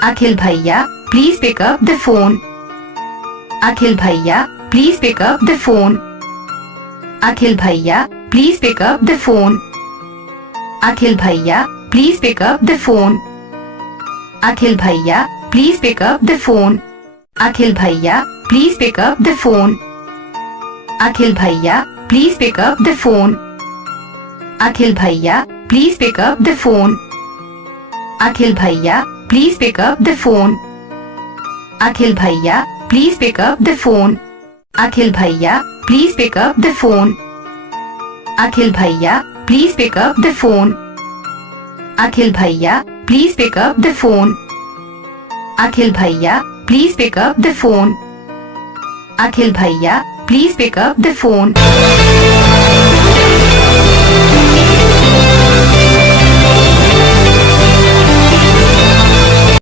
Akhil bhaiya, please pick up the phone. Akhil bhaiya, please pick up the phone. Akhil bhaiya, please pick up the phone. Akhil bhaiya, please pick up the phone. Akhil bhaiya, please pick up the phone. Akhil bhaiya, please pick up the phone. Akhil bhaiya, please pick up the phone. Akhil bhaiya, please pick up the phone. Akhil bhaiya, please pick up the phone. Akhil bhaiya, please pick up the phone. Akhil bhaiya, please pick up the phone. Akhil bhaiya, please pick up the phone. Akhil bhaiya, please pick up the phone. Akhil bhaiya, please pick up the phone. Akhil bhaiya, please pick up the phone.